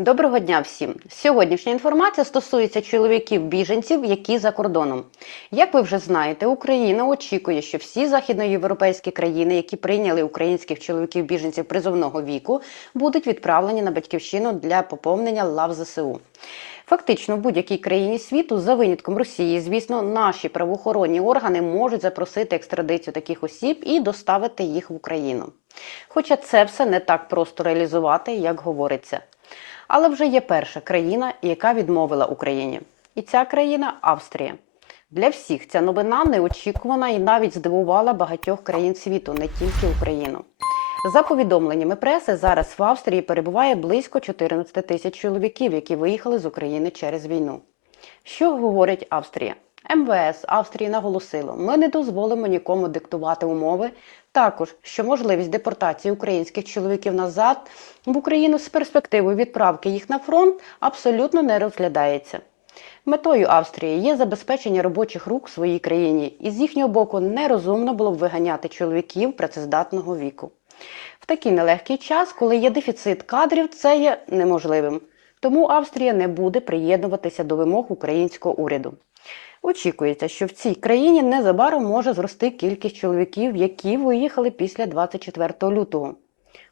Доброго дня всім! Сьогоднішня інформація стосується чоловіків-біженців, які за кордоном. Як ви вже знаєте, Україна очікує, що всі західноєвропейські країни, які прийняли українських чоловіків-біженців призовного віку, будуть відправлені на батьківщину для поповнення лав ЗСУ. Фактично, в будь-якій країні світу, за винятком Росії, звісно, наші правоохоронні органи можуть запросити екстрадицію таких осіб і доставити їх в Україну. Хоча це все не так просто реалізувати, як говориться. Але вже є перша країна, яка відмовила Україні. І ця країна Австрія. Для всіх ця новина неочікувана і навіть здивувала багатьох країн світу, не тільки Україну. За повідомленнями преси, зараз в Австрії перебуває близько 14 тисяч чоловіків, які виїхали з України через війну. Що говорить Австрія? МВС Австрії наголосило, ми не дозволимо нікому диктувати умови. Також, що можливість депортації українських чоловіків назад в Україну з перспективою відправки їх на фронт абсолютно не розглядається. Метою Австрії є забезпечення робочих рук в своїй країні, і з їхнього боку нерозумно було б виганяти чоловіків працездатного віку. В такий нелегкий час, коли є дефіцит кадрів, це є неможливим. Тому Австрія не буде приєднуватися до вимог українського уряду. Очікується, що в цій країні незабаром може зрости кількість чоловіків, які виїхали після 24 лютого.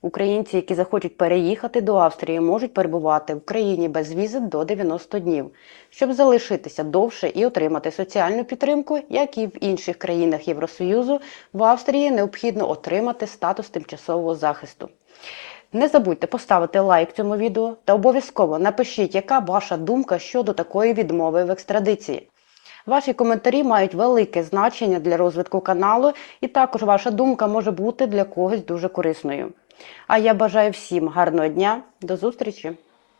Українці, які захочуть переїхати до Австрії, можуть перебувати в країні без візи до 90 днів, щоб залишитися довше і отримати соціальну підтримку, як і в інших країнах Євросоюзу, в Австрії необхідно отримати статус тимчасового захисту. Не забудьте поставити лайк цьому відео та обов'язково напишіть, яка ваша думка щодо такої відмови в екстрадиції. Ваші коментарі мають велике значення для розвитку каналу, і також ваша думка може бути для когось дуже корисною. А я бажаю всім гарного дня, до зустрічі!